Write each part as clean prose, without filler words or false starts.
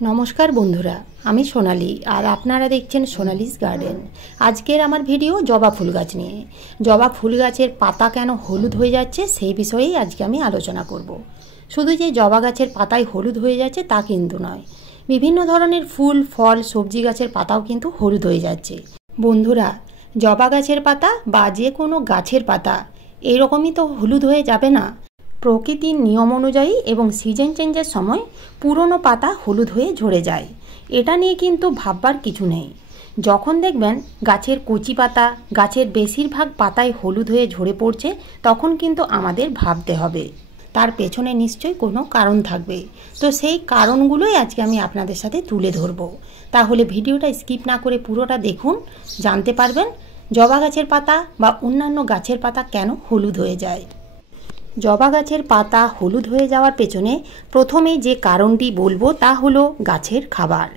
नमस्कार बंधुरा आमी सोनाली और आपनारा देखছেন সোনালিস गार्डन। आजकेर आमार भिडियो जबा फुल गाछ निये। जबा फुल गाछेर पाता केन हलुद हये जाच्छे सेई विषयेई आजके आमी आलोचना करब। शुधु जे जबा गाछेर पाताय हलुद हये जाच्छे ता किन्तु नय, विभिन्न धरनेर फुल फल सब्जी गाछेर पाताओ किन्तु हलुद हये जाच्छे। बंधुरा जबा गाछेर पाता बा जे कोनो गाछेर पाता एरकमई तो हलुद हये जाबे ना। प्रकृतिर नियम अनुयायी एवं सीजन चेंजेर समय पुरोनो पाता हलुद हये झरे जाए, एटा निये किन्तु भाबबार किछु नेই। যখন দেখবেন গাছের কচি পাতা গাছের বেশিরভাগ পাতায় হলুদ হয়ে ঝরে পড়ছে তখন কিন্তু আমাদের ভাবতে হবে তার পেছনে নিশ্চয়ই কোনো কারণ থাকবে। তো সেই কারণগুলোই আজকে আমি আপনাদের সাথে তুলে ধরব। তাহলে ভিডিওটা স্কিপ না করে পুরোটা দেখুন, জানতে পারবেন জবা গাছের পাতা বা অন্যান্য গাছের পাতা কেন হলুদ হয়ে যায়। জবা গাছের পাতা হলুদ হয়ে যাওয়ার পেছনে প্রথমেই যে কারণটি বলবো তা হলো গাছের খাবার।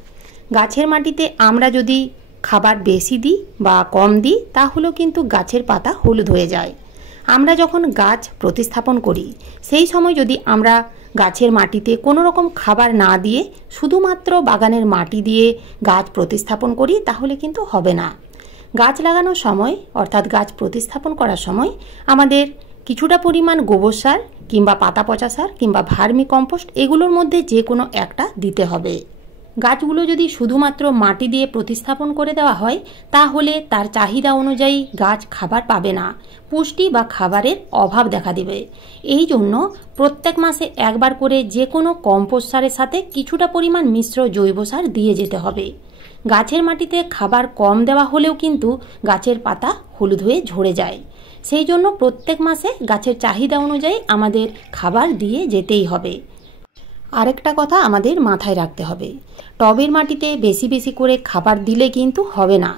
গাছের মাটিতে আমরা যদি খাবার বেশি দিই বা কম দিই তাহলেও কিন্তু গাছের পাতা হলুদ হয়ে যায়। আমরা যখন গাছ প্রতিস্থাপন করি সেই সময় যদি আমরা গাছের মাটিতে কোনো রকম খাবার না দিয়ে শুধুমাত্র বাগানের মাটি দিয়ে গাছ প্রতিস্থাপন করি তাহলে কিন্তু হবে না। গাছ লাগানোর সময় অর্থাৎ গাছ প্রতিস্থাপন করার সময় আমাদের কিছুটা পরিমাণ গোবর সার কিংবা পাতা পচা সার কিংবা ভার্মি কম্পোস্ট এগুলোর মধ্যে যে কোনো একটা দিতে হবে। গাছগুলো যদি শুধুমাত্র মাটি দিয়ে প্রতিস্থাপন করে দেওয়া হয় তাহলে তার চাহিদা অনুযায়ী গাছ খাবার পাবে না, পুষ্টি বা খাবারের অভাব দেখা দেবে। এই জন্য প্রত্যেক মাসে একবার করে যে কোনো কম্পোস্ট সারের সাথে কিছুটা পরিমাণ মিশ্র জৈব সার দিয়ে যেতে হবে। গাছের মাটিতে খাবার কম দেওয়া হলেও কিন্তু গাছের পাতা হলুদ হয়ে ঝরে যায়, সেই জন্য প্রত্যেক মাসে গাছের চাহিদা অনুযায়ী আমাদের খাবার দিয়ে যেতেই হবে। আরেকটা কথা আমাদের মাথায় রাখতে হবে, টবের মাটিতে বেশি বেশি করে খাবার দিলে কিন্তু হবে না,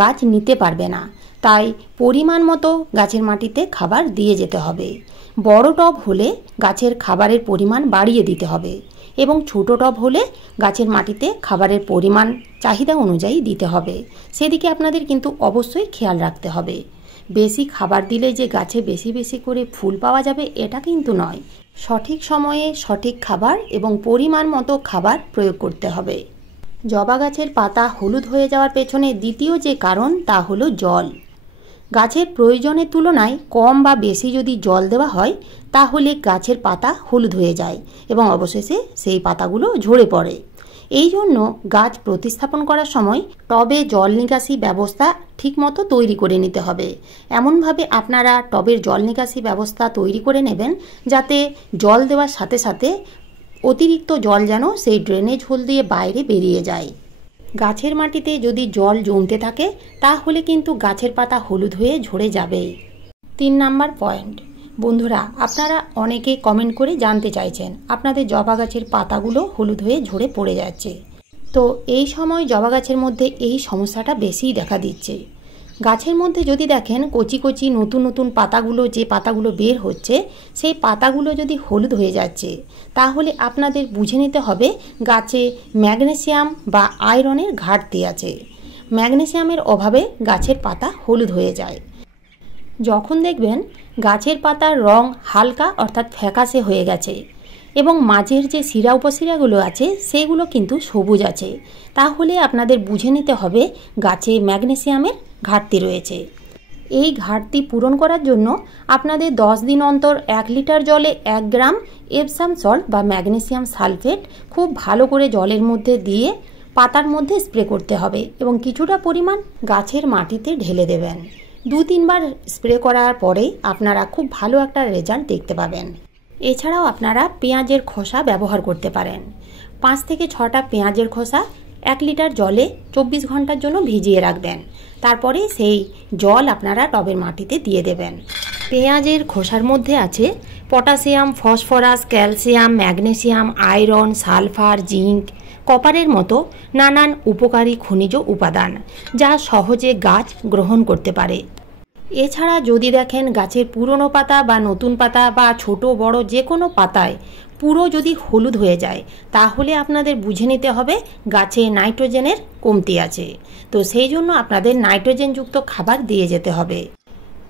গাছ নিতে পারবে না। তাই পরিমাণ মতো গাছের মাটিতে খাবার দিয়ে যেতে হবে। বড় টব হলে গাছের খাবারের পরিমাণ বাড়িয়ে দিতে হবে এবং ছোট টব হলে গাছের মাটিতে খাবারের পরিমাণ চাহিদা অনুযায়ী দিতে হবে। সেদিকে আপনাদের কিন্তু অবশ্যই খেয়াল রাখতে হবে। বেশি খাবার দিলে যে গাছে বেশি বেশি করে ফুল পাওয়া যাবে এটা কিন্তু নয়। সঠিক সময়ে সঠিক খাবার এবং পরিমাণ মতো খাবার প্রয়োগ করতে হবে। জবা গাছের পাতা হলুদ হয়ে যাওয়ার পেছনে দ্বিতীয় যে কারণ তা হলো জল। গাছের প্রয়োজনের তুলনায় কম বা বেশি যদি জল দেওয়া হয় তাহলে গাছের পাতা হলুদ হয়ে যায় এবং অবশেষে সেই পাতাগুলো ঝরে পড়ে। এই জন্য গাছ প্রতিস্থাপন করার সময় টবে জল নিকাশি ব্যবস্থা ঠিকমতো তৈরি করে নিতে হবে। এমনভাবে আপনারা টবের জল নিকাশি ব্যবস্থা তৈরি করে নেবেন যাতে জল দেওয়ার সাথে সাথে অতিরিক্ত জল যেন সেই ড্রেনেজ হোল দিয়ে বাইরে বেরিয়ে যায়। গাছের মাটিতে যদি জল জমতে থাকে তাহলে কিন্তু গাছের পাতা হলুদ হয়ে ঝরে যাবেই। 3 নাম্বার পয়েন্ট, বন্ধুরা আপনারা অনেকে কমেন্ট করে জানতে চাইছেন আপনাদের জবা গাছের পাতাগুলো হলুদ হয়ে ঝরে পড়ে যাচ্ছে। তো এই সময় জবা গাছের মধ্যে এই সমস্যাটা বেশিই দেখা দিচ্ছে। গাছের মধ্যে যদি দেখেন কচি কচি নতুন নতুন পাতাগুলো যে পাতাগুলো বের হচ্ছে সেই পাতাগুলো যদি হলুদ হয়ে যাচ্ছে তাহলে আপনাদের বুঝে নিতে হবে গাছে ম্যাগনেসিয়াম বা আয়রনের ঘাটতি আছে। ম্যাগনেসিয়ামের অভাবে গাছের পাতা হলুদ হয়ে যায়। যখন দেখবেন গাছের পাতার রং হালকা অর্থাৎ ফ্যাকাশে হয়ে গেছে এবং মাঝের যে শিরা উপশিরাগুলো আছে সেগুলো কিন্তু সবুজ আছে তাহলে আপনাদের বুঝে নিতে হবে গাছে ম্যাগনেসিয়ামের ঘাটতি রয়েছে। এই ঘাটতি পূরণ করার জন্য আপনাদের 10 দিন অন্তর 1 লিটার জলে 1 গ্রাম এপসাম সল্ট বা ম্যাগনেসিয়াম সালফেট খুব ভালো করে জলের মধ্যে দিয়ে পাতার মধ্যে স্প্রে করতে হবে এবং কিছুটা পরিমাণ গাছের মাটিতে ঢেলে দেবেন। 2-3 বার স্প্রে করার পরে আপনারা খুব ভালো একটা রেজাল্ট দেখতে পাবেন। এছাড়াও আপনারা পেঁয়াজের খোসা ব্যবহার করতে পারেন। 5 থেকে 6টা পেঁয়াজের খোসা 1 লিটার জলে 24 ঘন্টার জন্য ভিজিয়ে রাখবেন। তারপরে সেই জল আপনারা টবের মাটিতে দিয়ে দেবেন। পেঁয়াজের খোসার মধ্যে আছে potassium, phosphorus, calcium, magnesium, iron, sulphur, zinc, কপারের মতো নানান উপকারী খনিজ উপাদান যা সহজে গাছ গ্রহণ করতে পারে। এছাড়া যদি দেখেন গাছের পুরনো পাতা বা নতুন পাতা বা ছোট বড় যে কোনো পাতায় পুরো যদি হলুদ হয়ে যায় তাহলে আপনাদের বুঝে নিতে হবে গাছে নাইট্রোজেনের কমতি আছে। তো সেই জন্য আপনাদের নাইট্রোজেনযুক্ত খাবার দিয়ে যেতে হবে।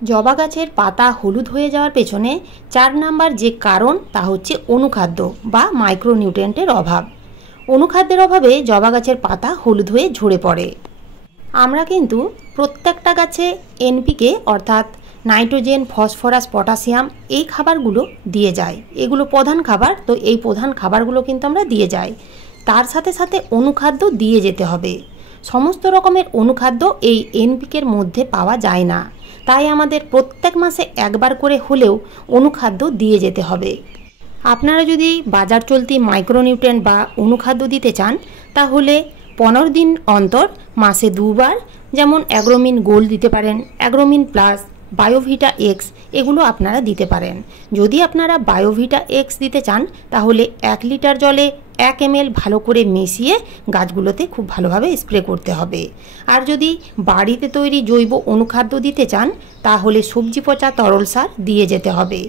জবা গাছের পাতা হলুদ হয়ে যাওয়ার পেছনে 4 নাম্বার যে কারণ তা হচ্ছে অনুখাদ্য বা মাইক্রোনিউট্রিয়েন্টের অভাব। অনুখাদ্যের অভাবে জবা গাছের পাতা হলুদ হয়ে ঝরে পড়ে। আমরা কিন্তু প্রত্যেকটা গাছে এনপিকে অর্থাৎ নাইট্রোজেন, ফসফরাস, পটাশিয়াম এই খাবারগুলো দিয়ে যাই। এগুলো প্রধান খাবার, তো এই প্রধান খাবারগুলো কিন্তু আমরা দিয়ে যাই। তার সাথে সাথে অনুখাদ্য দিয়ে যেতে হবে। সমস্ত রকমের অনুখাদ্য এই এনপিকের মধ্যে পাওয়া যায় না, তাই আমাদের প্রত্যেক মাসে একবার করে হলেও অনুখাদ্য দিয়ে যেতে হবে। আপনারা যদি বাজার চলতি মাইক্রোনিউট্রিয়েন্ট বা অনুখাদ্য দিতে চান তাহলে 15 দিন অন্তর মাসে 2 বার, যেমন অ্যাগ্রোমিন গোল্ড দিতে পারেন, অ্যাগ্রোমিন প্লাস, বায়োভিটা এক্স এগুলো আপনারা দিতে পারেন। যদি আপনারা বায়োভিটা এক্স দিতে চান তাহলে 1 লিটার জলে 1 ml ভালো করে মিশিয়ে গাছগুলোতে খুব ভালোভাবে স্প্রে করতে হবে। আর যদি বাড়িতে তৈরি জৈব অনুখাদ্য দিতে চান তাহলে সবজি পচা তরল সার দিয়ে যেতে হবে।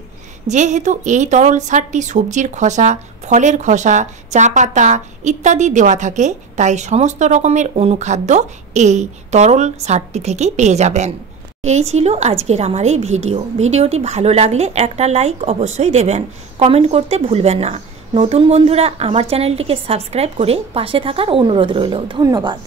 যেহেতু এই তরল সারটি সবজির খোসা, ফলের খোসা, চা পাতা ইত্যাদি দেওয়া থাকে, তাই সমস্ত রকমের অনুখাদ্য এই তরল সারটি থেকেই পেয়ে যাবেন। এই ছিল আজকের আমার এই ভিডিওটি ভালো লাগলে একটা লাইক অবশ্যই দেবেন, কমেন্ট করতে ভুলবেন না। নতুন বন্ধুরা আমার চ্যানেলটিকে সাবস্ক্রাইব করে পাশে থাকার অনুরোধ রইল। ধন্যবাদ।